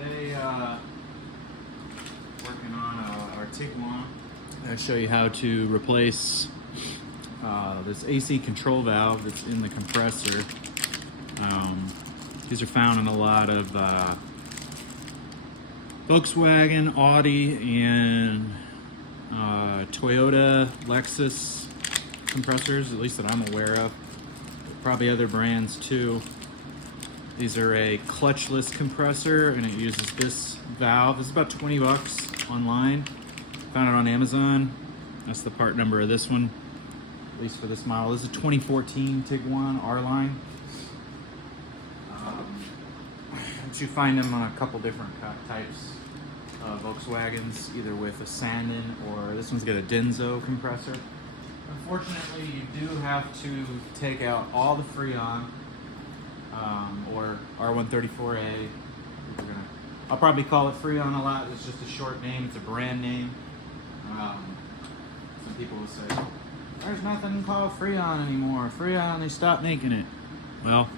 Today, working on our Tiguan. I'll show you how to replace this AC control valve that's in the compressor. These are found in a lot of Volkswagen, Audi, and Toyota, Lexus compressors, at least that I'm aware of. Probably other brands too. These are a clutchless compressor, and it uses this valve. It's about 20 bucks online. Found it on Amazon. That's the part number of this one, at least for this model. This is a 2014 Tiguan R-Line. You find them on a couple different types of Volkswagens, either with a Sanden or this one's got a Denso compressor. Unfortunately, you do have to take out all the Freon or R134A. I'll probably call it Freon a lot. It's just a short name. It's a brand name. Some people will say, there's nothing called Freon anymore. Freon, they stopped making it. Well,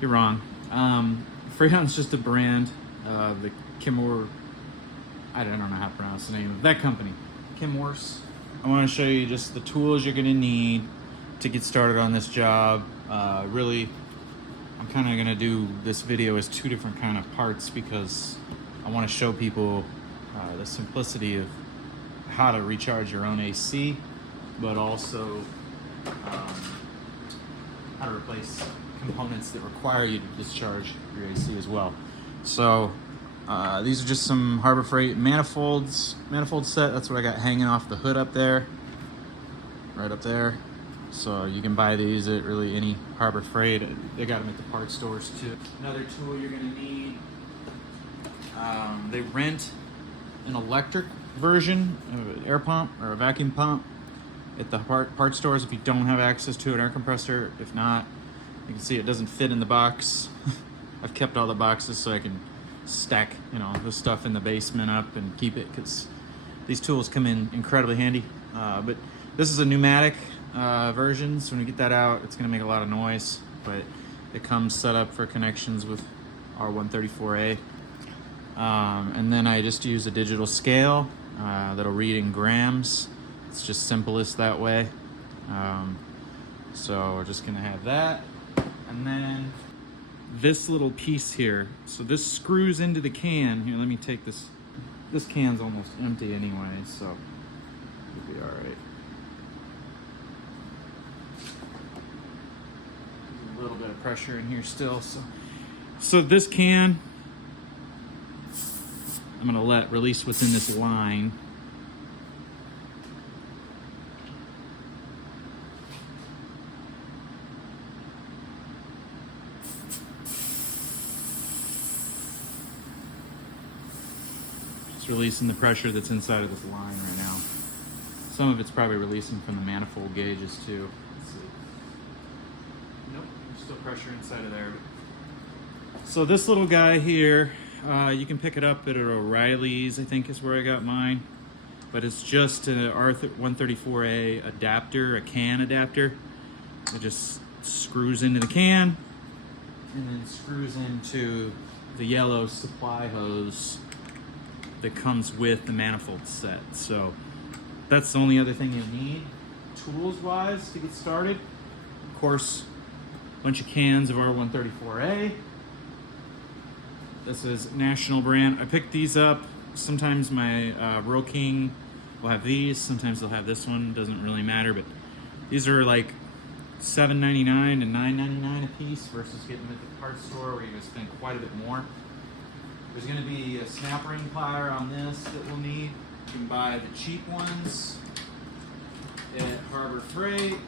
you're wrong. Freon's just a brand. The Kimor, I don't know how to pronounce the name of that company. Kimors. I want to show you just the tools you're going to need to get started on this job. Really, I'm kind of going to do this video as two different kind of parts because I want to show people the simplicity of how to recharge your own AC, but also how to replace components that require you to discharge your AC as well. So these are just some Harbor Freight manifold set. That's what I got hanging off the hood up there, right up there. So you can buy these at really any Harbor Freight. They got them at the parts stores too. Another tool you're gonna need, they rent an electric version of an air pump or a vacuum pump at the part stores if you don't have access to an air compressor. If not, you can see it doesn't fit in the box. I've kept all the boxes so I can stack, the stuff in the basement up and keep it, because these tools come in incredibly handy. But this is a pneumatic version, so when you get that out, it's going to make a lot of noise. But it comes set up for connections with R134A. And then I just use a digital scale that'll read in grams. It's just simplest that way. So we're just going to have that. And then this little piece here. So this screws into the can. Here, let me take this. This can's almost empty anyway, so it'll be all right. There's a little bit of pressure in here still. So this can, I'm gonna let release within this line. Releasing the pressure that's inside of this line right now. Some of it's probably releasing from the manifold gauges too. Let's see. Nope, there's still pressure inside of there. So this little guy here, you can pick it up at O'Reilly's, I think is where I got mine. But it's just an R134A adapter, a can adapter. It just screws into the can and then screws into the yellow supply hose that comes with the manifold set. So that's the only other thing you need tools wise to get started. Of course, a bunch of cans of R134A. This is national brand. I picked these up. Sometimes my Rural King will have these, sometimes they'll have this one, doesn't really matter, but these are like $7.99 and $9.99 a piece versus getting them at the parts store where you're gonna spend quite a bit more. There's going to be a snap ring plier on this that we'll need. You can buy the cheap ones at Harbor Freight.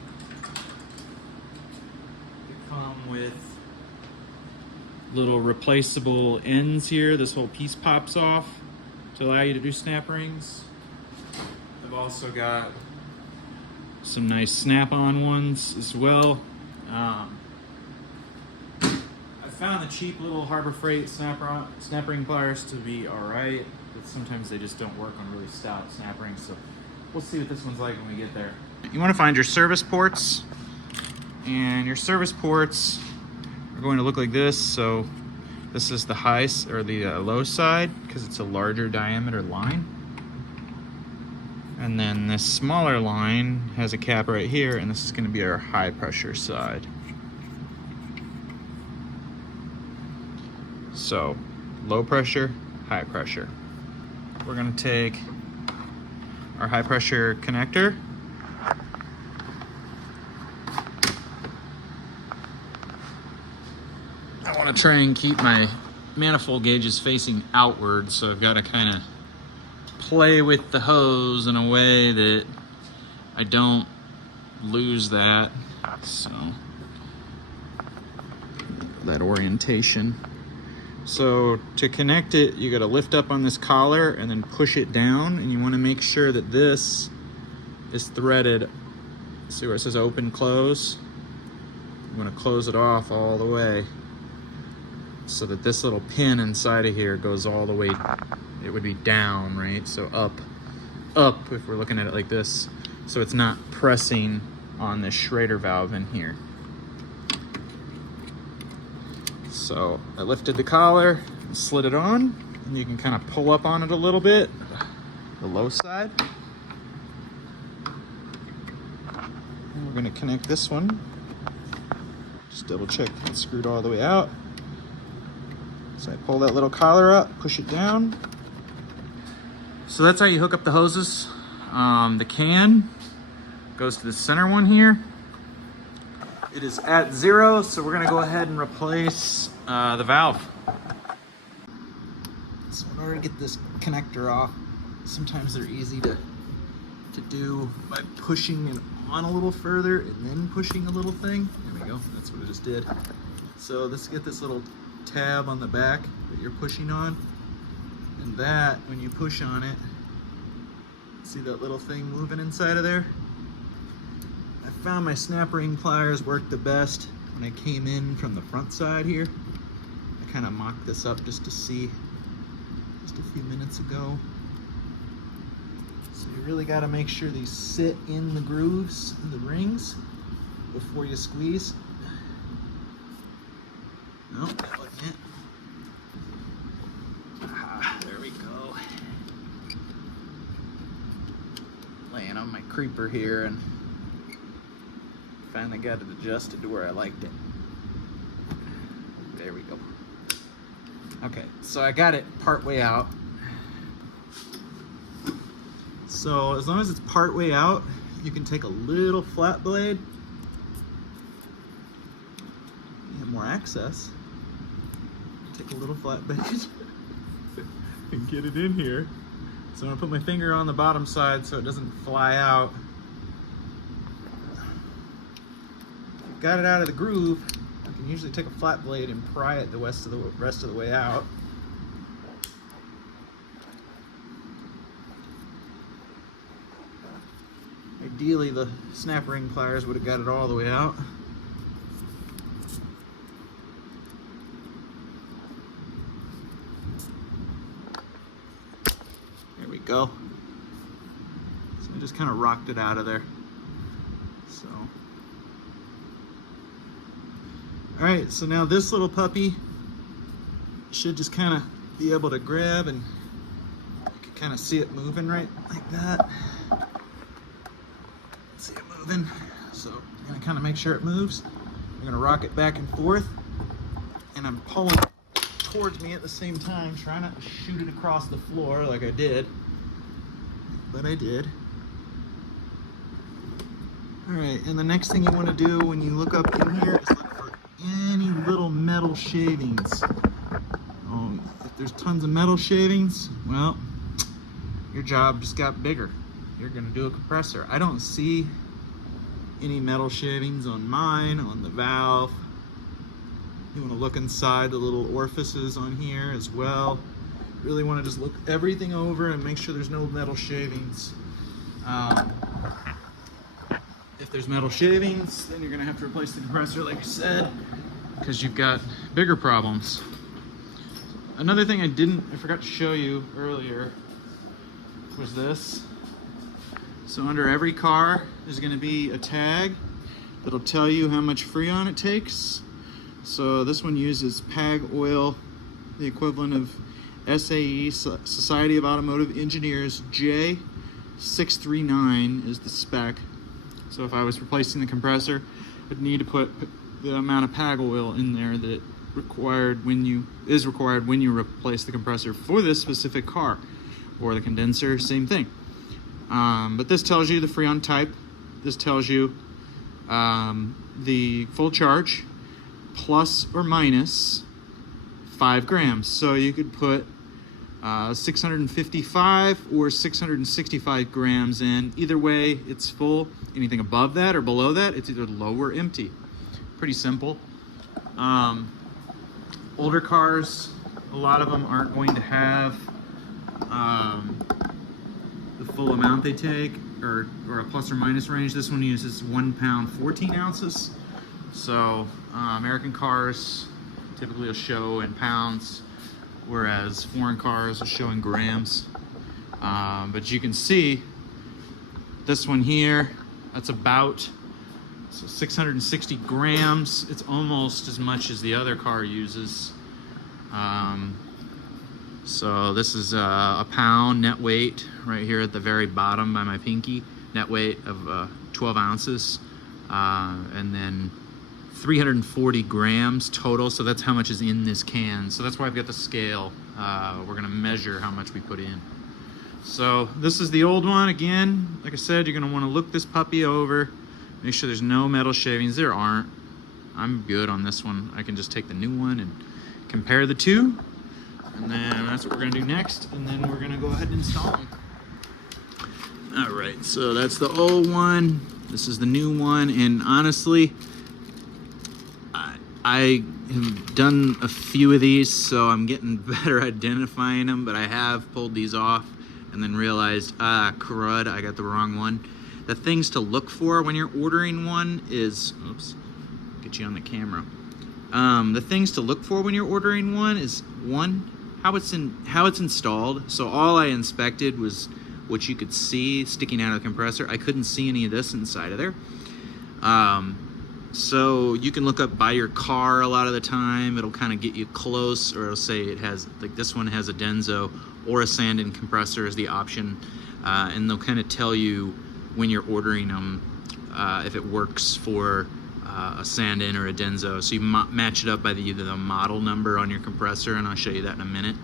They come with little replaceable ends here. This whole piece pops off to allow you to do snap rings. I've also got some nice snap-on ones as well. Found the cheap little Harbor Freight snap ring pliers to be alright, but sometimes they just don't work on really stout snap rings, so we'll see what this one's like when we get there. You want to find your service ports, and your service ports are going to look like this. So This is the high or the low side because it's a larger diameter line. And then this smaller line has a cap right here, and this is going to be our high pressure side. So low pressure, high pressure. We're going to take our high pressure connector. I want to try and keep my manifold gauges facing outward, so I've got to kind of play with the hose in a way that I don't lose that. So that orientation. So to connect it, you got to lift up on this collar and then push it down, and you want to make sure that this is threaded. See where it says open, close? You want to close it off all the way so that this little pin inside of here goes all the way. It would be down, right? So up if we're looking at it like this. So it's not pressing on this Schrader valve in here. So I lifted the collar and slid it on, and you can kind of pull up on it a little bit, the low side. And we're gonna connect this one. Just double check it's screwed all the way out. So I pull that little collar up, push it down. So that's how you hook up the hoses. The can goes to the center one here. It is at 0, so we're gonna go ahead and replace the valve. So in order to get this connector off, sometimes they're easy to do by pushing it on a little further and then pushing a little thing. There we go, that's what I just did. So let's get this little tab on the back that you're pushing on, and that, when you push on it, see that little thing moving inside of there? I found my snap ring pliers worked the best when I came in from the front side here. I kind of mocked this up just to see just a few minutes ago. So you really got to make sure these sit in the grooves, in the rings, before you squeeze. Nope, that wasn't it. Ah, there we go. Laying on my creeper here, and finally got it adjusted to where I liked it. There we go. Okay, so I got it part way out. So as long as it's part way out, you can take a little flat blade. You have more access. Take a little flat blade and get it in here. So I'm gonna put my finger on the bottom side so it doesn't fly out. Got it out of the groove, I can usually take a flat blade and pry it the rest of the way out. Ideally, the snap ring pliers would have got it all the way out. There we go. So I just kind of rocked it out of there. So. All right, so now this little puppy should just kind of be able to grab, and you can kind of see it moving right like that. See it moving. So I'm gonna kind of make sure it moves. I'm gonna rock it back and forth, and I'm pulling it towards me at the same time, trying not to shoot it across the floor like I did, but I did. All right, and the next thing you want to do when you look up in here is look for any little metal shavings. If there's tons of metal shavings, well, your job just got bigger. You're gonna do a compressor. I don't see any metal shavings on mine, on the valve. You wanna look inside the little orifices on here as well. Really wanna just look everything over and make sure there's no metal shavings. If there's metal shavings, then you're gonna have to replace the compressor like I said, because you've got bigger problems. Another thing I forgot to show you earlier was this. So under every car is gonna be a tag that'll tell you how much Freon it takes. So this one uses PAG oil the equivalent of SAE, Society of Automotive Engineers J639 is the spec. So if I was replacing the compressor, I'd need to put the amount of PAG oil in there that is required when you replace the compressor for this specific car, or the condenser, same thing. But this tells you the Freon type. This tells you the full charge, plus or minus 5 grams. So you could put 655 or 665 grams in. Either way, it's full. Anything above that or below that, it's either low or empty. Pretty simple. Older cars, a lot of them aren't going to have the full amount they take, or a plus or minus range. This one uses 1 pound 14 ounces. So American cars typically will show in pounds, whereas foreign cars will show in grams. But you can see this one here, that's about 660 grams. It's almost as much as the other car uses. So this is a pound net weight right here at the very bottom by my pinky. Net weight of 12 ounces. And then 340 grams total. So that's how much is in this can. So that's why I've got the scale. We're gonna measure how much we put in. So this is the old one. Again, like I said, you're gonna wanna look this puppy over. Make sure there's no metal shavings. There aren't. I'm good on this one. I can just take the new one and compare the two. And then that's what we're gonna do next. And then we're gonna go ahead and install them. All right, so that's the old one. This is the new one. And honestly, I have done a few of these, so I'm getting better identifying them, but I have pulled these off and then realized, crud, I got the wrong one. The things to look for when you're ordering one is, oops, get you on the camera. The things to look for when you're ordering one is, one, how it's installed. So all I inspected was what you could see sticking out of the compressor. I couldn't see any of this inside of there. So you can look up by your car a lot of the time. It'll kind of get you close, or it'll say it has, like this one has a Denso or a sand-in compressor is the option. And they'll kind of tell you when you're ordering them if it works for a sand-in or a Denso. So you match it up by either the model number on your compressor, and I'll show you that in a minute.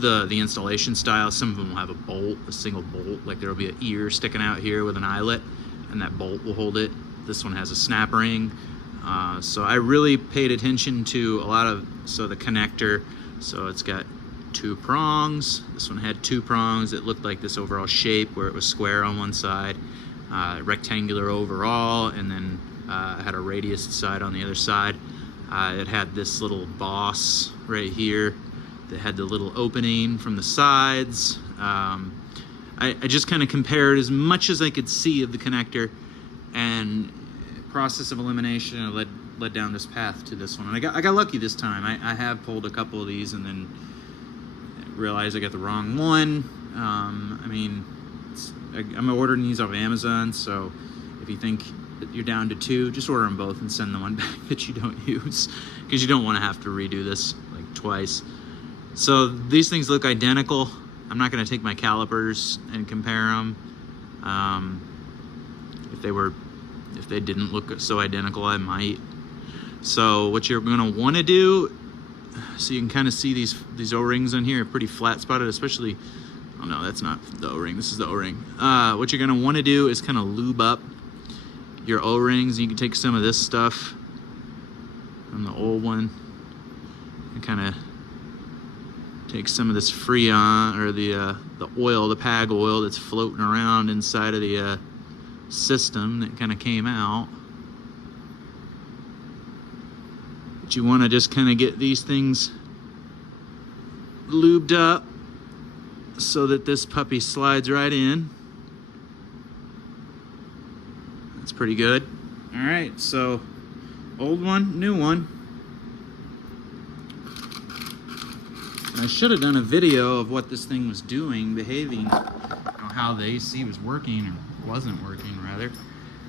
The installation style, some of them will have a bolt, a single bolt, like there'll be an ear sticking out here with an eyelet, and that bolt will hold it. This one has a snap ring. So I really paid attention to a lot of, so the connector, so it's got 2 prongs. This one had 2 prongs. It looked like this overall shape where it was square on one side, rectangular overall, and then it had a radius side on the other side. It had this little boss right here that had the little opening from the sides. I just kind of compared as much as I could see of the connector, and process of elimination I led down this path to this one. And I got lucky this time. I have pulled a couple of these and then realized I got the wrong one. I mean, I'm ordering these off of Amazon, so if you think that you're down to 2, just order them both and send the one back that you don't use, because you don't want to have to redo this like twice. So these things look identical. I'm not going to take my calipers and compare them. If they didn't look so identical, I might. So what you're going to want to do, so you can kind of see these O-rings on here are pretty flat spotted, especially, oh no, that's not the O-ring, this is the O-ring. What you're going to want to do is kind of lube up your O-rings. You can take some of this stuff from the old one and kind of take some of this Freon, or the oil, the PAG oil that's floating around inside of the system that kind of came out. But you want to just kind of get these things lubed up so that this puppy slides right in. That's pretty good. All right, so old one, new one. I should have done a video of what this thing was doing, behaving, how the AC was working, or wasn't working rather.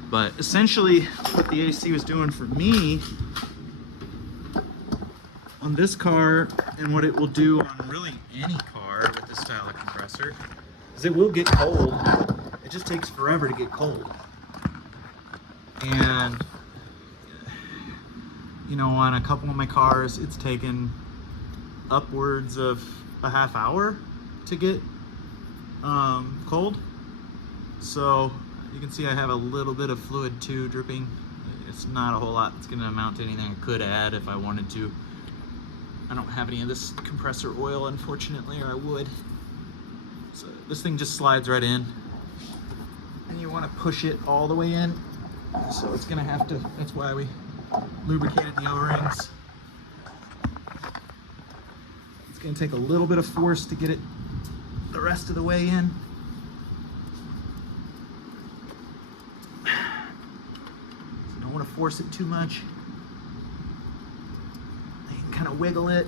But essentially what the AC was doing for me on this car, and what it will do on really any car with this style of compressor, is it will get cold. It just takes forever to get cold. And, you know, on a couple of my cars, it's taken upwards of a half hour to get cold. So you can see I have a little bit of fluid too dripping. It's not a whole lot. It's going to amount to anything I could add if I wanted to. I don't have any of this compressor oil, unfortunately, or I would. So this thing just slides right in, and you want to push it all the way in. So it's going to have to, that's why we lubricated the O-rings. It's going to take a little bit of force to get it the rest of the way in. So don't want to force it too much. You can kind of wiggle it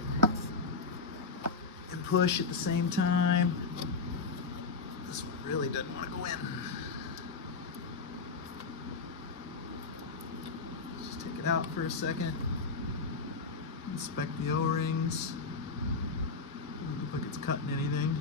and push at the same time. This one really doesn't want to go in. Just take it out for a second. Inspect the O-rings. Doesn't look like it's cutting anything.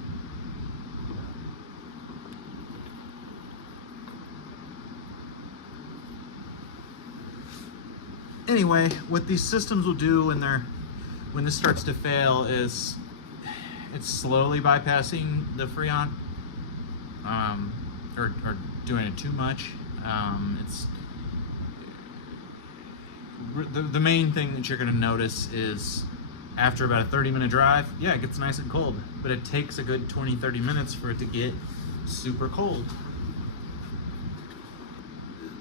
Anyway, what these systems will do when this starts to fail is it's slowly bypassing the Freon, or doing it too much. It's the main thing that you're going to notice is after about a 30-minute drive, yeah, it gets nice and cold, but it takes a good 20-30 minutes for it to get super cold.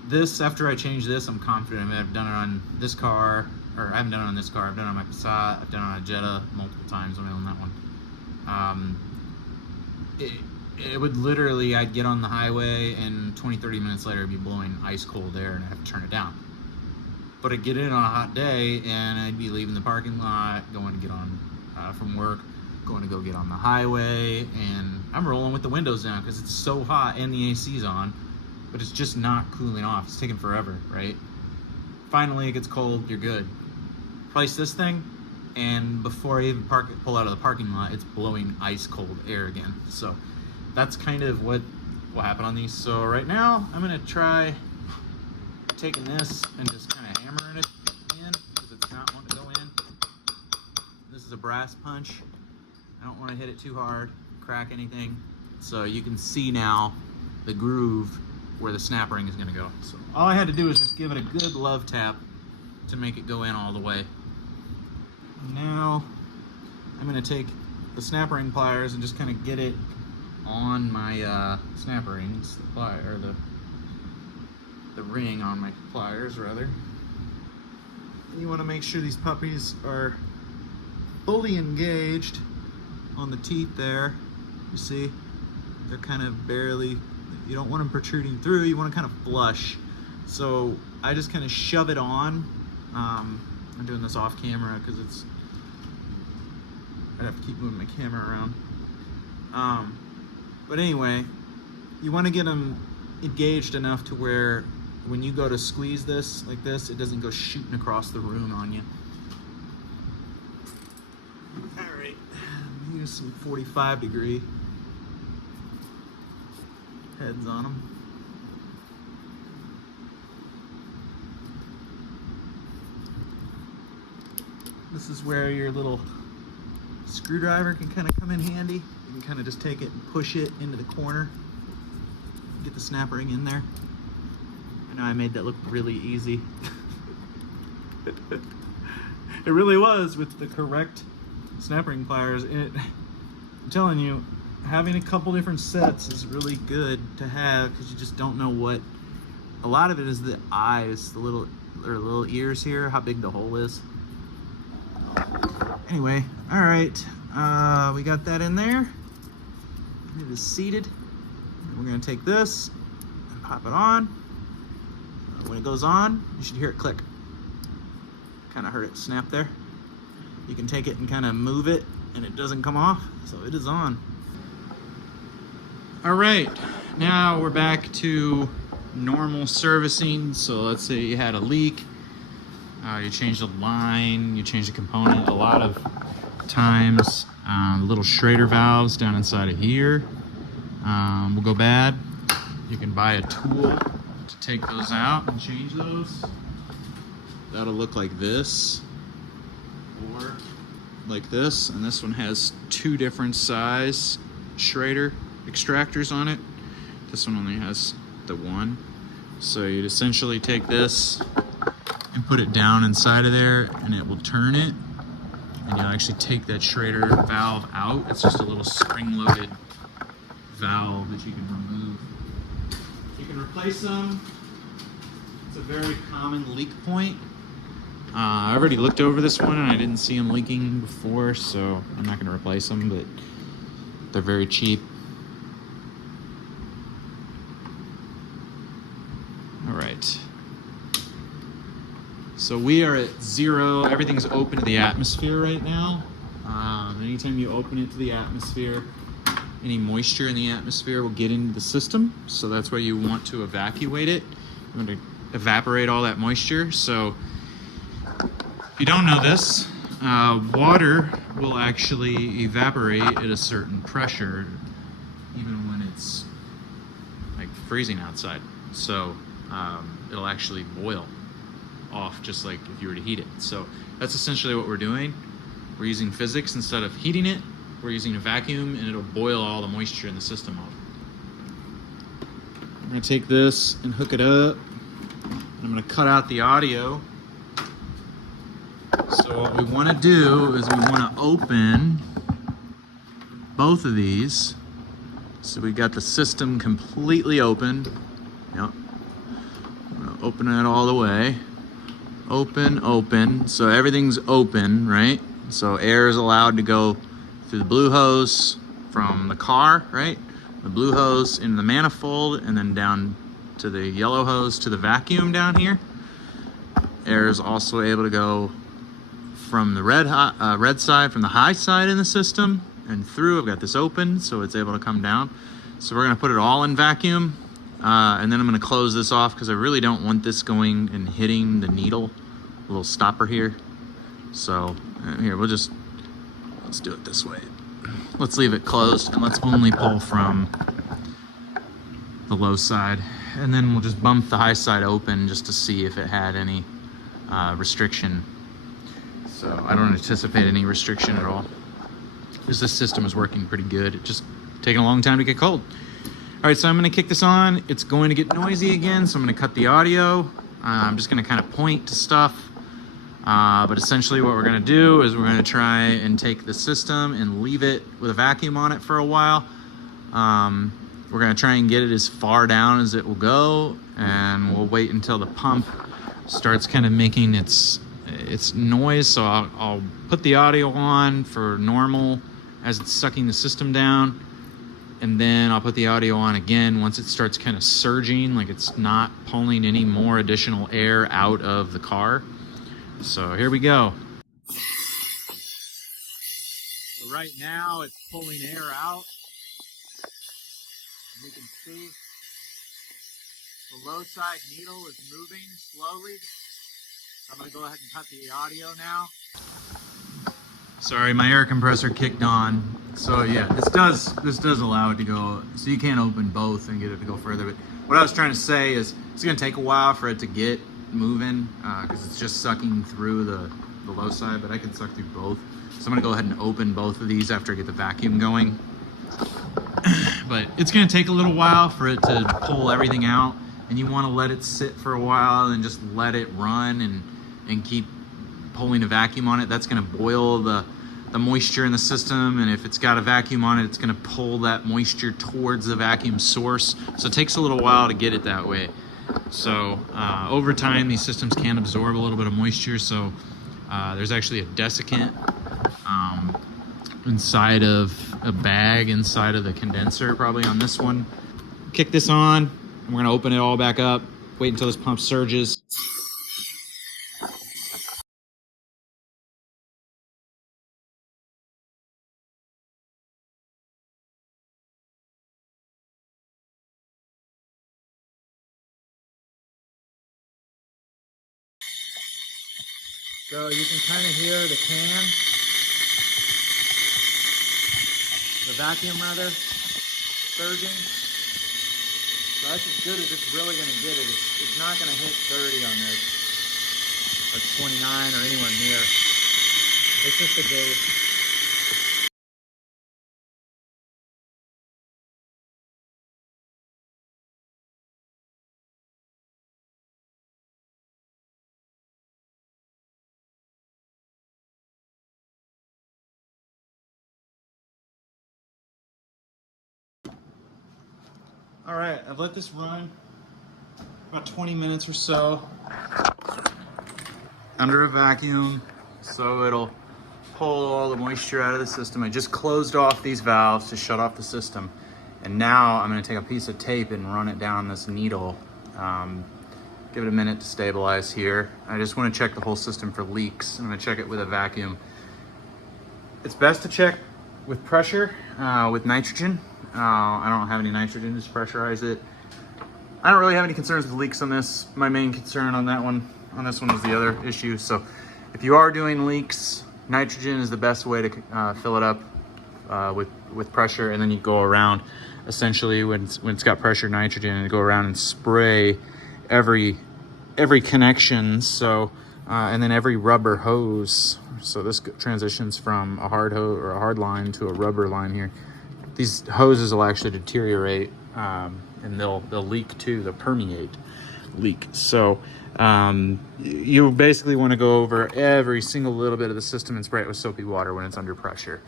This, after I change this, I'm confident. I mean, I've done it on this car, or I haven't done it on this car. I've done it on my Passat. I've done it on a Jetta multiple times when I own that one. It would literally, I'd get on the highway and 20-30 minutes later it'd be blowing ice cold air and I'd have to turn it down. But I'd get in on a hot day and I'd be leaving the parking lot, going to get on from work, going to go get on the highway, and I'm rolling with the windows down because it's so hot and the AC's on, but it's just not cooling off. It's taking forever, right? Finally it gets cold, you're good. Place this thing, and before I even pull out of the parking lot, it's blowing ice cold air again. So that's kind of what will happen on these. So right now I'm gonna try taking this and just kind of hammering it in because it's not wanting to go in. This is a brass punch. I don't want to hit it too hard, crack anything. So you can see now the groove where the snap ring is going to go. So all I had to do is just give it a good love tap to make it go in all the way. Now I'm going to take the snap ring pliers and just kind of get it on my snap rings, the ring on my pliers rather. You want to make sure these puppies are fully engaged on the teeth there. You see, they're kind of barely, you don't want them protruding through, you want to kind of flush. So I just kind of shove it on. I'm doing this off camera because I'd have to keep moving my camera around. But anyway, you want to get them engaged enough to where when you go to squeeze this like this, it doesn't go shooting across the room on you. All right, use some 45-degree heads on them. This is where your little screwdriver can kind of come in handy. You can kind of just take it and push it into the corner. Get the snap ring in there. I know I made that look really easy. It really was with the correct snap ring pliers. I'm telling you, having a couple different sets is really good to have because you just don't know what. A lot of it is the eyes, the little ears here, how big the hole is. Anyway, all right, we got that in there. It is seated. We're gonna take this and pop it on. When it goes on, you should hear it click. Kind of heard it snap there. You can take it and kind of move it and it doesn't come off, so it is on. All right, now we're back to normal servicing. So let's say you had a leak You change the line, you change the component. A lot of times, the little Schrader valves down inside of here will go bad. You can buy a tool to take those out and change those. That'll look like this, or like this, and this one has two different size Schrader extractors on it. This one only has the one. So you'd essentially take this and put it down inside of there, and it will turn it, and you'll actually take that Schrader valve out. It's just a little spring-loaded valve that you can remove. You can replace them. It's a very common leak point. I already looked over this one and I didn't see them leaking before, so I'm not going to replace them, but they're very cheap. All right. So we are at 0. Everything's open to the atmosphere right now. Anytime you open it to the atmosphere, any moisture in the atmosphere will get into the system. So that's why you want to evacuate it. You want to evaporate all that moisture. So if you don't know this, water will actually evaporate at a certain pressure, even when it's like freezing outside. So it'll actually boil off just like if you were to heat it. So that's essentially what we're doing. We're using physics instead of heating it. We're using a vacuum, and it'll boil all the moisture in the system off. I'm gonna take this and hook it up. I'm gonna cut out the audio. So what we wanna do is we wanna open both of these. So we got the system completely open. Yep. I'm gonna open it all the way. Open, open. So everything's open, right? So air is allowed to go through the blue hose from the car, right? The blue hose in the manifold, and then down to the yellow hose to the vacuum down here. Air is also able to go from the red side, from the high side in the system, and through. I've got this open, so it's able to come down. So we're gonna put it all in vacuum, and then I'm gonna close this off because I really don't want this going and hitting the needle, a little stopper here. So here, let's do it this way. Let's leave it closed, and let's only pull from the low side. And then we'll just bump the high side open just to see if it had any restriction. So I don't anticipate any restriction at all, because this system is working pretty good. It's just taking a long time to get cold. All right, so I'm gonna kick this on. It's going to get noisy again, so I'm gonna cut the audio. I'm just gonna kind of point to stuff. But essentially what we're gonna do is we're gonna try and take the system and leave it with a vacuum on it for a while. We're gonna try and get it as far down as it will go, and we'll wait until the pump starts kind of making its noise. So I'll put the audio on for normal as it's sucking the system down, and then I'll put the audio on again once it starts kind of surging, like it's not pulling any more additional air out of the car. So here we go. So right now it's pulling air out. And you can see the low side needle is moving slowly. So I'm going to go ahead and cut the audio now. Sorry, my air compressor kicked on. So yeah, this does allow it to go. So you can't open both and get it to go further. But what I was trying to say is it's going to take a while for it to get moving, because it's just sucking through the low side, but I can suck through both. So I'm gonna go ahead and open both of these after I get the vacuum going. But it's gonna take a little while for it to pull everything out, and you want to let it sit for a while and just let it run and keep pulling a vacuum on it. That's gonna boil the moisture in the system, and if it's got a vacuum on it, it's gonna pull that moisture towards the vacuum source. So it takes a little while to get it that way. So over time, these systems can absorb a little bit of moisture. So there's actually a desiccant inside of a bag inside of the condenser, probably on this one. Kick this on, and we're gonna open it all back up, wait until this pump surges. So you can kind of hear the can, the vacuum rather, surging. So that's as good as it's really going to get it. It's not going to hit 30 on this, or 29 or anywhere near. It's just a gauge. All right, I've let this run about 20 minutes or so under a vacuum, so it'll pull all the moisture out of the system. I just closed off these valves to shut off the system, and now I'm going to take a piece of tape and run it down this needle. Give it a minute to stabilize here. I just want to check the whole system for leaks. I'm going to check it with a vacuum. It's best to check with pressure, with nitrogen. I don't have any nitrogen, just pressurize it. I don't really have any concerns with leaks on this. My main concern on this one was the other issue. So if you are doing leaks, nitrogen is the best way to fill it up with pressure, and then you go around, essentially when it's got pressure nitrogen, and go around and spray every connection. So and then every rubber hose. So this transitions from a hard hose or a hard line to a rubber line here. These hoses will actually deteriorate, and they'll leak too. They'll permeate, leak. So you basically want to go over every single little bit of the system and spray it with soapy water when it's under pressure.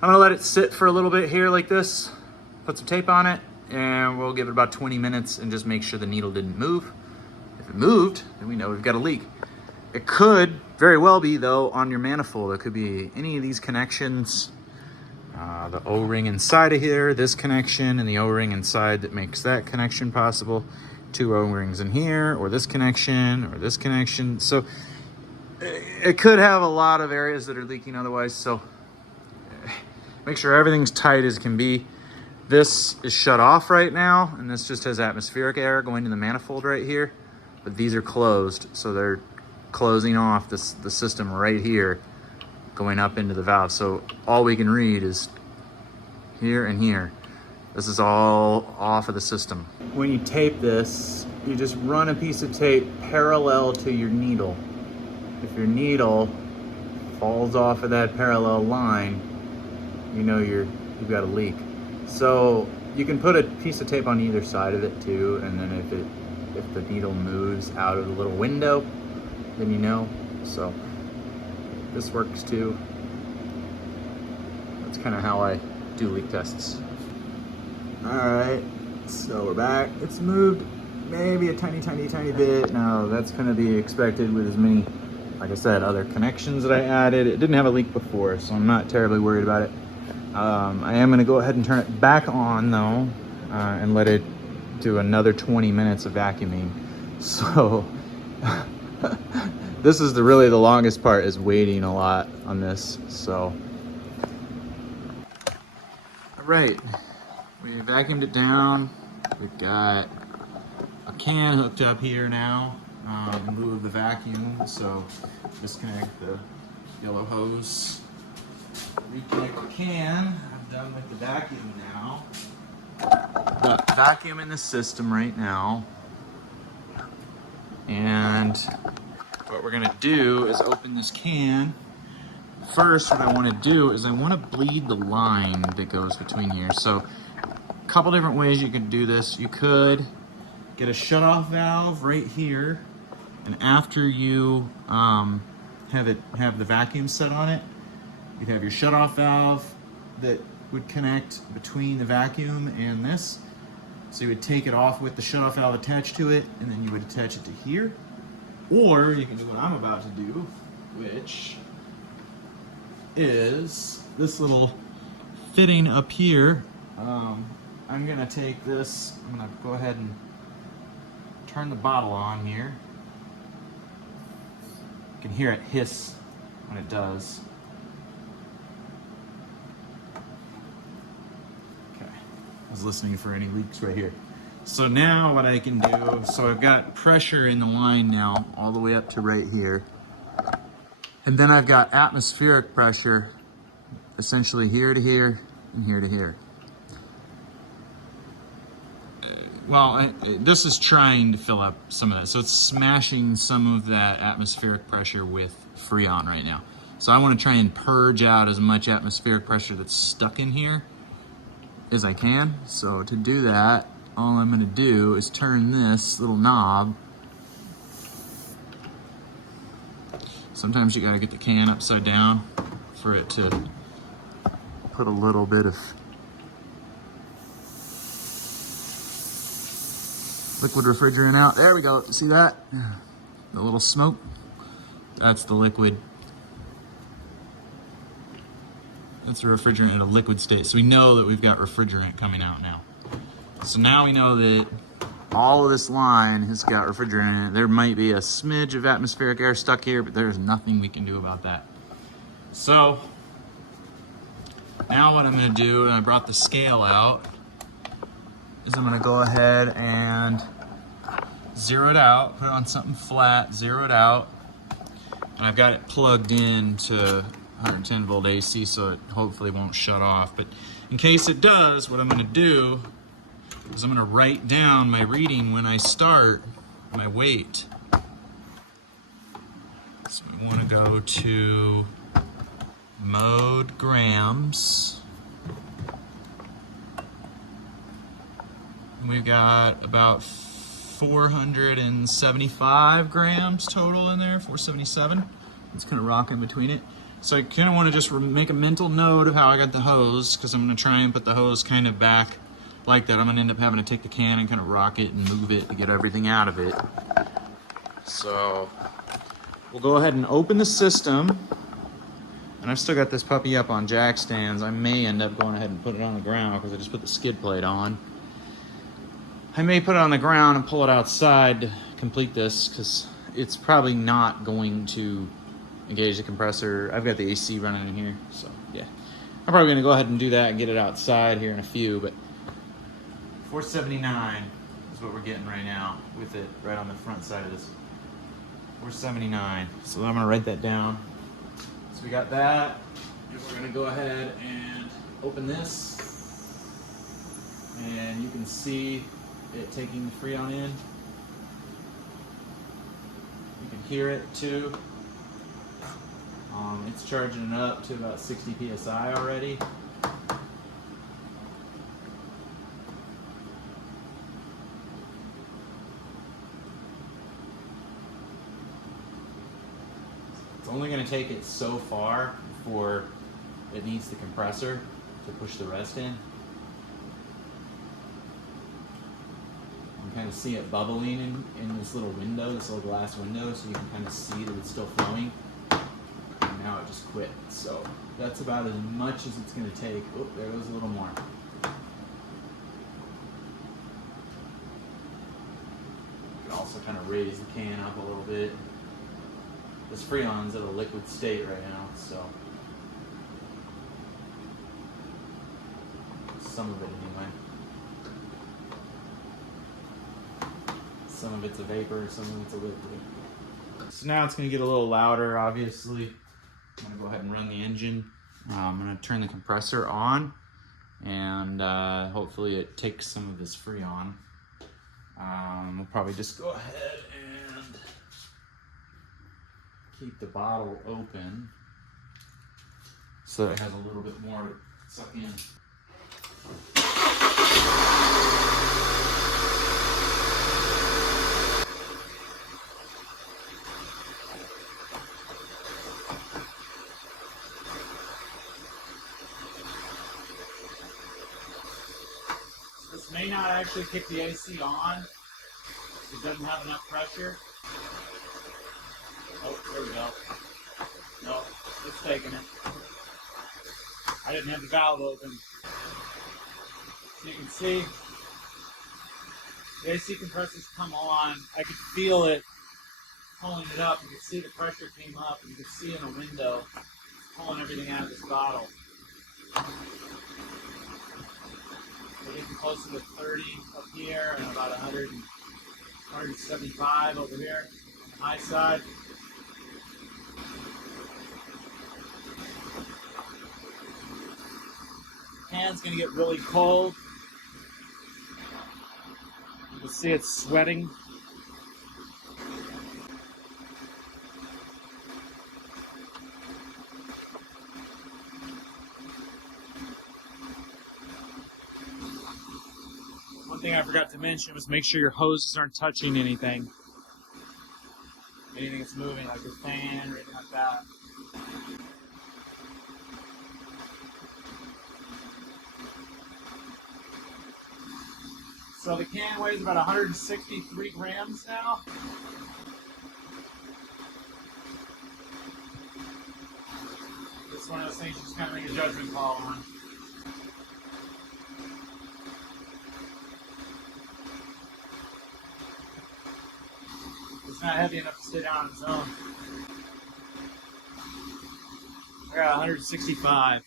I'm gonna let it sit for a little bit here like this, put some tape on it, and we'll give it about 20 minutes and just make sure the needle didn't move. If it moved, then we know we've got a leak. It could very well be, though, on your manifold. It could be any of these connections, the O-ring inside of here, this connection, and the O-ring inside that makes that connection possible. 2 O-rings in here, or this connection, or this connection. So it could have a lot of areas that are leaking otherwise. So make sure everything's tight as can be. This is shut off right now, and this just has atmospheric air going to the manifold right here. But these are closed, so they're closing off the system right here, going up into the valve. So all we can read is here and here. This is all off of the system. When you tape this, you just run a piece of tape parallel to your needle. If your needle falls off of that parallel line, you know you've got a leak. So you can put a piece of tape on either side of it too, and then if the needle moves out of the little window, then you know. So this works too. That's kind of how I do leak tests. All right, so we're back. It's moved maybe a tiny bit. Now that's kind of be expected with as many, like I said, other connections that I added. It didn't have a leak before, so I'm not terribly worried about it. I am gonna go ahead and turn it back on though, and let it do another 20 minutes of vacuuming. So this is really the longest part, is waiting a lot on this. So all right, we vacuumed it down. We've got a can hooked up here now in lieu of the vacuum. So disconnect the yellow hose, reconnect the can. I'm done with the vacuum now. Got vacuum in the system right now. And what we're gonna do is open this can. First, what I wanna do is I wanna bleed the line that goes between here. So a couple different ways you could do this. You could get a shutoff valve right here, and after you have the vacuum set on it, you'd have your shutoff valve that would connect between the vacuum and this. So you would take it off with the shutoff valve attached to it, and then you would attach it to here. Or you can do what I'm about to do, which is this little fitting up here. I'm gonna take this, I'm gonna go ahead and turn the bottle on here. You can hear it hiss when it does. Okay, I was listening for any leaks right here. So now what I can do, so I've got pressure in the line now all the way up to right here. And then I've got atmospheric pressure, essentially here to here and here to here. This is trying to fill up some of that. So it's smashing some of that atmospheric pressure with Freon right now. So I want to try and purge out as much atmospheric pressure that's stuck in here as I can. So to do that, all I'm going to do is turn this little knob. Sometimes you got to get the can upside down for it to put a little bit of liquid refrigerant out. There we go. See that? The little smoke? That's the liquid. That's the refrigerant in a liquid state. So we know that we've got refrigerant coming out now. So now we know that all of this line has got refrigerant in it. There might be a smidge of atmospheric air stuck here, but there's nothing we can do about that. So now what I'm going to do, and I brought the scale out, is I'm going to go ahead and zero it out, put it on something flat, zero it out, and I've got it plugged in to 110 volt AC so it hopefully won't shut off. But in case it does, what I'm going to do is I'm going to write down my reading when I start, my weight. So we want to go to mode grams. We've got about 475 grams total in there, 477. It's kind of rocking between it. So I kind of want to just make a mental note of how I got the hose, because I'm going to try and put the hose kind of back like that. I'm going to end up having to take the can and kind of rock it and move it to get everything out of it. So we'll go ahead and open the system. And I've still got this puppy up on jack stands. I may end up going ahead and put it on the ground because I just put the skid plate on. I may put it on the ground and pull it outside to complete this because it's probably not going to engage the compressor. I've got the AC running in here, so yeah. I'm probably gonna go ahead and do that and get it outside here in a few, but 479 is what we're getting right now with it right on the front side of this. 479, so I'm gonna write that down. So we got that, and we're gonna go ahead and open this, and you can see it taking the Freon in. You can hear it too. It's charging it up to about 60 psi already. It's only going to take it so far before it needs the compressor to push the rest in. You can kind of see it bubbling in this little window, this little glass window, so you can kind of see that it's still flowing. And now it just quit. So that's about as much as it's going to take. Oh, there goes a little more. You can also kind of raise the can up a little bit. This Freon's at a liquid state right now, so some of it anyway. Some of it's a vapor, some of it's a liquid. So now it's going to get a little louder, obviously. I'm going to go ahead and run the engine. I'm going to turn the compressor on, and hopefully it takes some of this Freon. We'll probably just go ahead and keep the bottle open so that it has a little bit more to suck in. This may not actually kick the AC on. It doesn't have enough pressure. Oh, there we go. Nope, it's taking it. I didn't have the valve open. So you can see the AC compressor's come on. I could feel it pulling it up. You can see the pressure came up, and you can see in the window pulling everything out of this bottle. We're getting closer to 30 up here and about 175 over here on the high side. can's gonna get really cold. You can see it's sweating. One thing I forgot to mention was make sure your hoses aren't touching anything. Anything that's moving, like your fan or anything like that. So the can weighs about 163 grams now. It's one of those things you just kind of make a judgment call on. It's not heavy enough to stay down on its own. I got 165.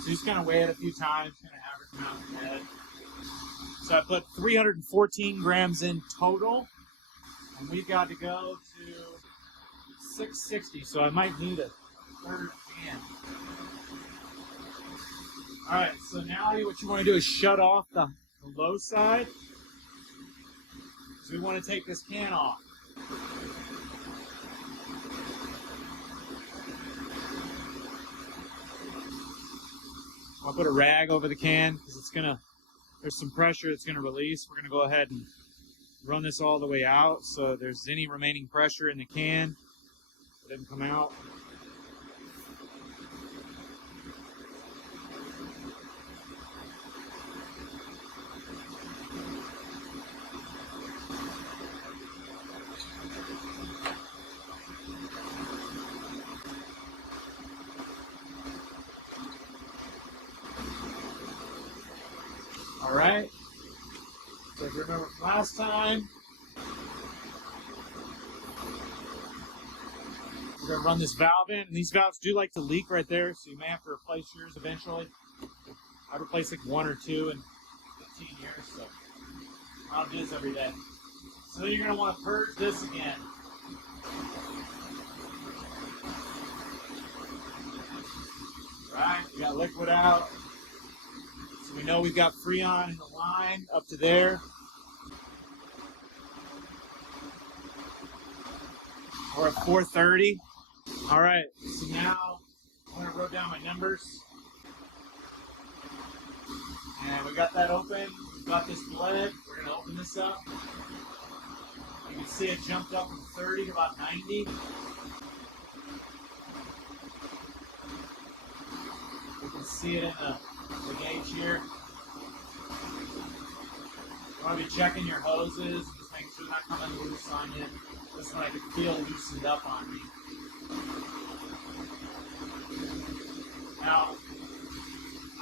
So just kind of weigh it a few times, kind of average them out in the head. So I put 314 grams in total, and we've got to go to 660, so I might need a third can. Alright, so now what you want to do is shut off the low side. So we want to take this can off. I'll put a rag over the can because it's gonna, there's some pressure it's gonna release. We're gonna go ahead and run this all the way out so there's any remaining pressure in the can that didn't come out. All right, so if you remember from last time, we're going to run this valve in, and these valves do like to leak right there, so you may have to replace yours eventually. I've replaced like one or two in 15 years, so I don't do this every day. So then you're going to want to purge this again. All right, we got liquid out. We know we've got Freon in the line up to there. We're at 430. All right, so now I'm going to wrote down my numbers. And we got that open. We've got this bled. We're going to open this up. You can see it jumped up from 30 to about 90. You can see it in the gauge here. You want to be checking your hoses, just making sure they're not coming loose on you. This one I can feel loosened up on me. Now,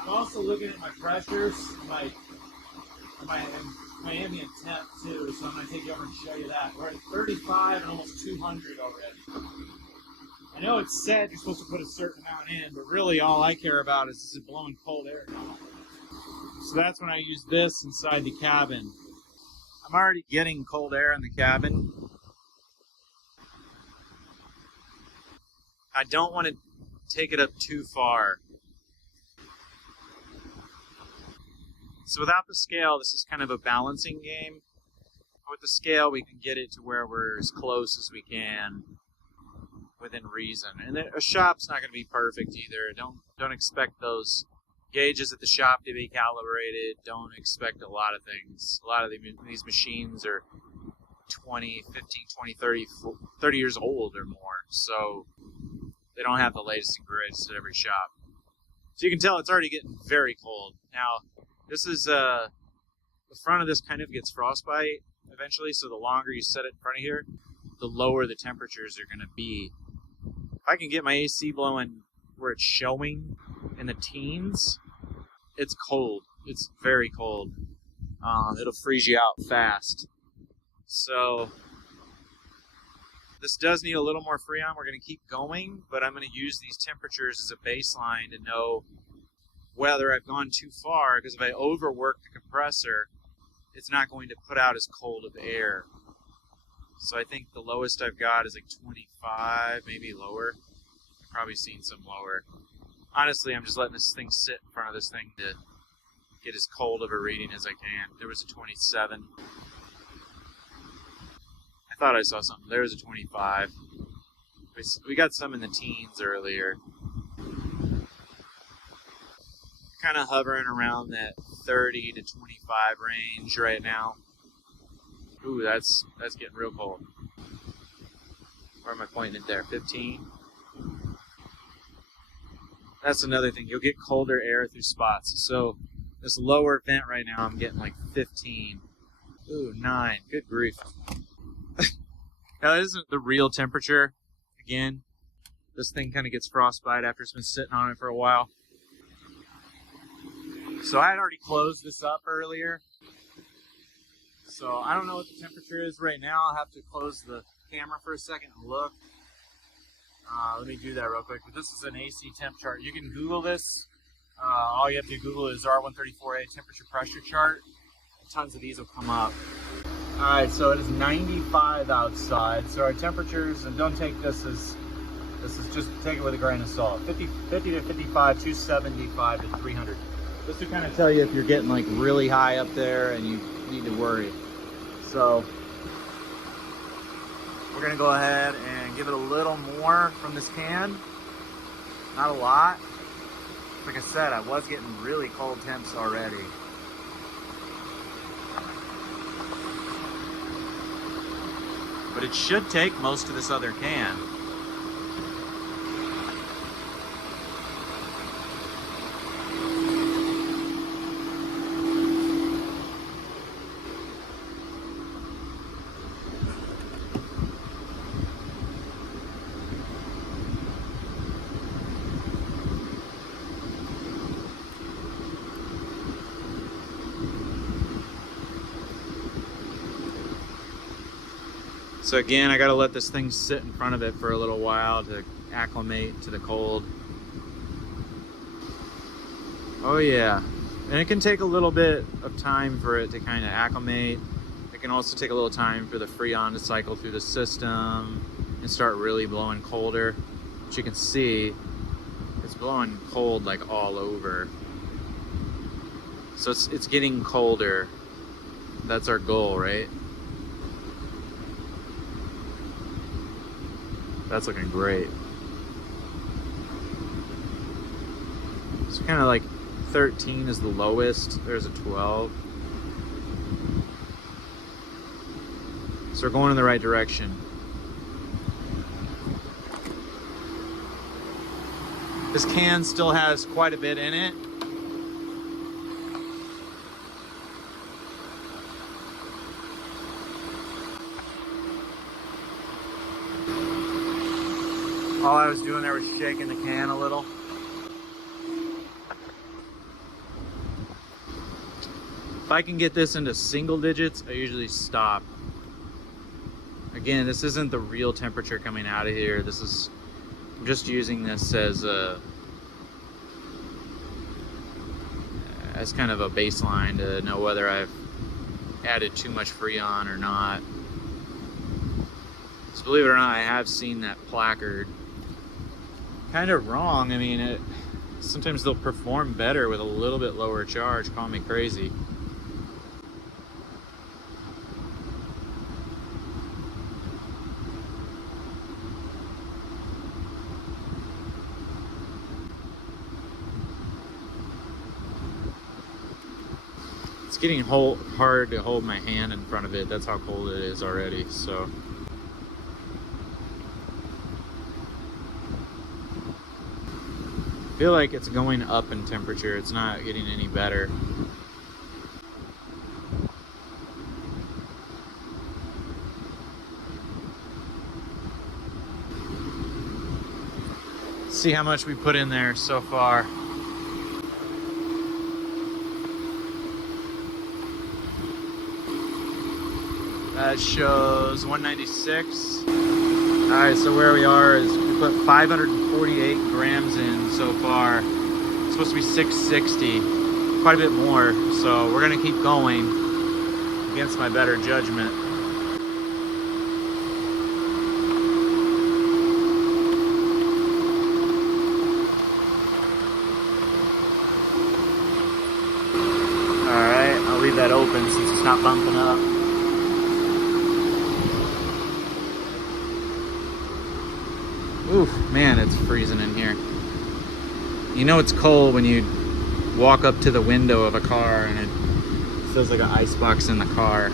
I'm also looking at my pressures, my ambient temp too, so I'm going to take you over and show you that. We're at 35 and almost 200 already. I know it said you're supposed to put a certain amount in, but really all I care about is it blowing cold air now? So that's when I use this inside the cabin. I'm already getting cold air in the cabin. I don't want to take it up too far. So without the scale, this is kind of a balancing game. With the scale, we can get it to where we're as close as we can within reason. And a shop's not going to be perfect either. Don't expect those gauges at the shop to be calibrated. Don't expect a lot of things. A lot of these machines are 20, 15, 20, 30 years old or more. So they don't have the latest and greatest at every shop. So you can tell it's already getting very cold. Now, this is, the front of this kind of gets frostbite eventually, so the longer you set it in front of here, the lower the temperatures are going to be. If I can get my AC blowing where it's showing in the teens, it's cold. It's very cold. It'll freeze you out fast. So this does need a little more Freon. We're going to keep going, but I'm going to use these temperatures as a baseline to know whether I've gone too far, because if I overwork the compressor, it's not going to put out as cold of air. So I think the lowest I've got is like 25, maybe lower. I've probably seen some lower. Honestly, I'm just letting this thing sit in front of this thing to get as cold of a reading as I can. There was a 27. I thought I saw something. There was a 25. We got some in the teens earlier. Kind of hovering around that 30 to 25 range right now. Ooh, that's getting real cold. Where am I pointing it there? 15. That's another thing. You'll get colder air through spots. So this lower vent right now, I'm getting like 15. Ooh, 9. Good grief. Now, this isn't the real temperature. Again, this thing kind of gets frostbite after it's been sitting on it for a while. So I had already closed this up earlier. So I don't know what the temperature is right now. I'll have to close the camera for a second and look. Let me do that real quick. But this is an AC temp chart. You can Google this. All you have to Google is R134A temperature pressure chart. Tons of these will come up. Alright, so it is 95 outside. So our temperatures, and don't take this as just take it with a grain of salt. 50 to 55, 275 to 300. This will kind of tell you if you're getting like really high up there and you need to worry. So we're gonna go ahead and give it a little more from this can. Not a lot. Like I said, I was getting really cold temps already. But it should take most of this other can. So again, I gotta let this thing sit in front of it for a little while to acclimate to the cold. Oh yeah, and it can take a little bit of time for it to kind of acclimate. It can also take a little time for the Freon to cycle through the system and start really blowing colder. But you can see, it's blowing cold like all over. So it's getting colder. That's our goal, right? That's looking great. So kind of like 13 is the lowest. There's a 12. So we're going in the right direction. This can still has quite a bit in it. All I was doing there was shaking the can a little. If I can get this into single digits, I usually stop. Again, this isn't the real temperature coming out of here. I'm just using this as kind of a baseline to know whether I've added too much Freon or not. So believe it or not, I have seen that placard. Kind of wrong. I mean, sometimes they'll perform better with a little bit lower charge. Call me crazy. It's getting hard to hold my hand in front of it. That's how cold it is already. So. I feel like it's going up in temperature. It's not getting any better. Let's see how much we put in there so far. That shows 196. All right, so where we are is we put 548 grams in so far. It's supposed to be 660, quite a bit more. So we're gonna keep going against my better judgment. leave that open since it's not bumping up. Oof, man, it's freezing in here. You know it's cold when you walk up to the window of a car and it feels like an icebox in the car.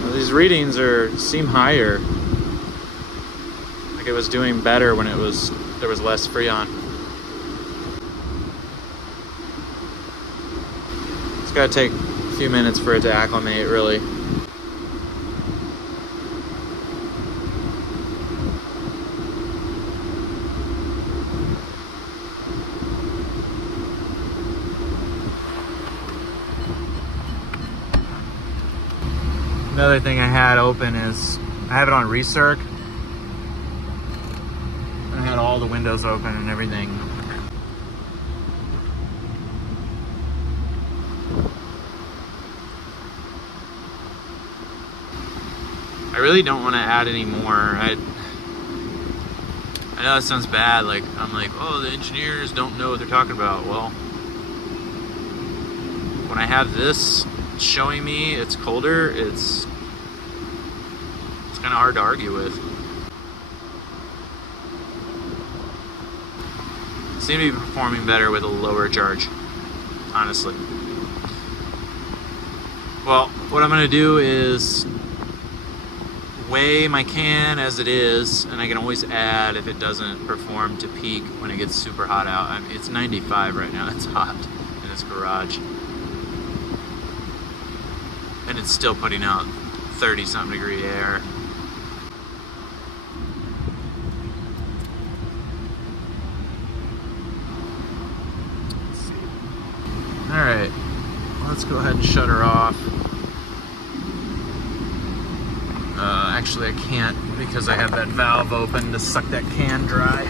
Well, these readings seem higher. Like it was doing better when there was less Freon. It's gotta take a few minutes for it to acclimate, really. Another thing I had open is, I have it on recirc. I had all the windows open and everything. I really don't want to add any more. I know that sounds bad, like I'm like, oh, the engineers don't know what they're talking about. Well, when I have this showing me it's colder, it's kind of hard to argue with. Seem to be performing better with a lower charge, honestly. Well, what I'm gonna do is weigh my can as it is, and I can always add if it doesn't perform to peak when it gets super hot out. I mean, it's 95 right now, it's hot in this garage. And it's still putting out 30-something degree air. All right, let's go ahead and shut her off. Actually, I can't because I have that valve open to suck that can dry.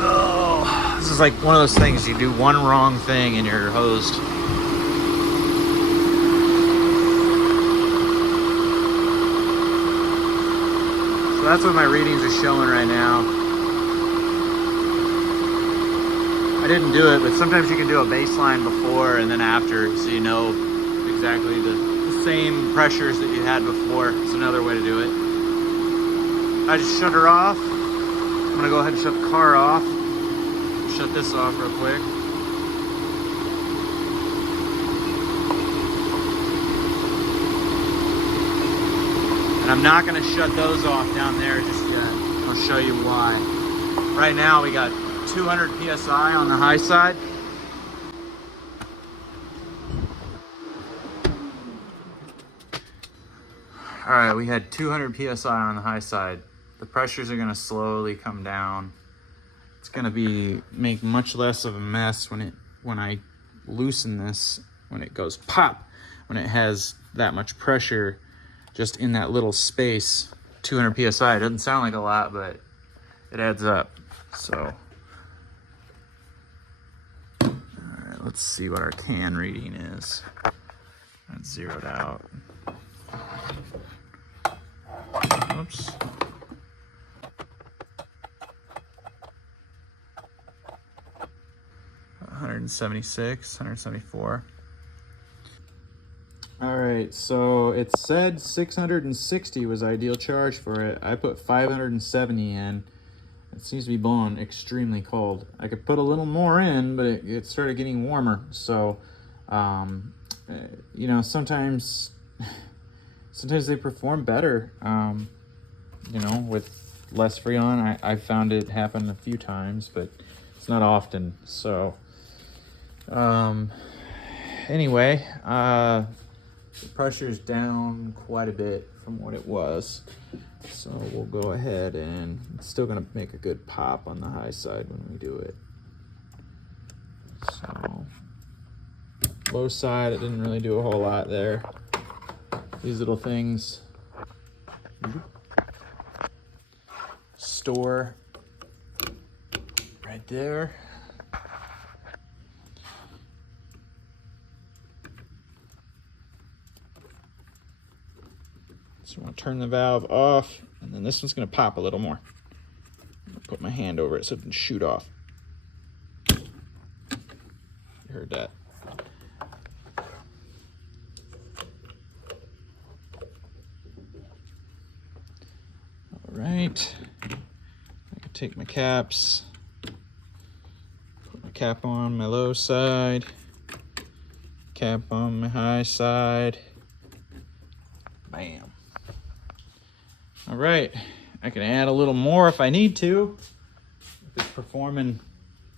Oh, this is like one of those things, you do one wrong thing and you're hosed. So that's what my readings are showing right now. I didn't do it, but sometimes you can do a baseline before and then after, so you know exactly the same pressures that you had before. It's another way to do it. I just shut her off. I'm gonna go ahead and shut the car off. Shut this off real quick. And I'm not gonna shut those off down there just yet. I'll show you why. Right now we got 200 PSI on the high side. All right, we had 200 PSI on the high side. The pressures are gonna slowly come down. It's gonna make much less of a mess when I loosen this, when it goes pop, when it has that much pressure just in that little space. 200 PSI, it doesn't sound like a lot, but it adds up, so. All right, let's see what our can reading is. That's zeroed out. Oops. $176, $174. All right, so it said 660 was ideal charge for it. I put 570 in. It seems to be blowing extremely cold. I could put a little more in, but it started getting warmer. So, you know, sometimes they perform better, you know, with less Freon. I found it happen a few times, but it's not often. So, anyway, the pressure's down quite a bit from what it was. So we'll go ahead, and it's still gonna make a good pop on the high side when we do it. So low side, it didn't really do a whole lot there. These little things store right there. So I'm gonna turn the valve off, and then this one's gonna pop a little more. I'm gonna put my hand over it so it doesn't shoot off. You heard that. All right, I can take my caps, put my cap on my low side, cap on my high side. Bam. All right, I can add a little more if I need to, if it's performing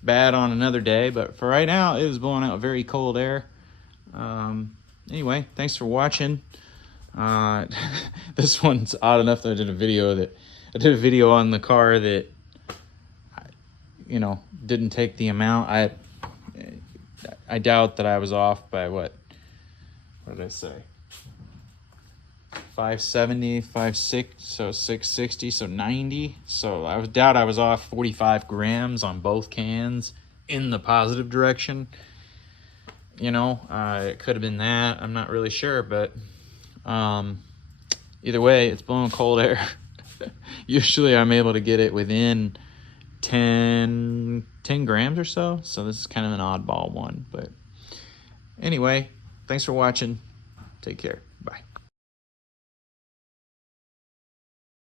bad on another day, but for right now, it is blowing out very cold air. Anyway, thanks for watching. This one's odd enough that I did a video on the car that, you know, didn't take the amount. I doubt that I was off by what did I say? 570, 5.6, so 660, so 90. So I doubt I was off 45 grams on both cans in the positive direction. You know, it could have been that. I'm not really sure, but either way, it's blowing cold air. Usually I'm able to get it within 10 grams or so. So this is kind of an oddball one. But anyway, thanks for watching. Take care.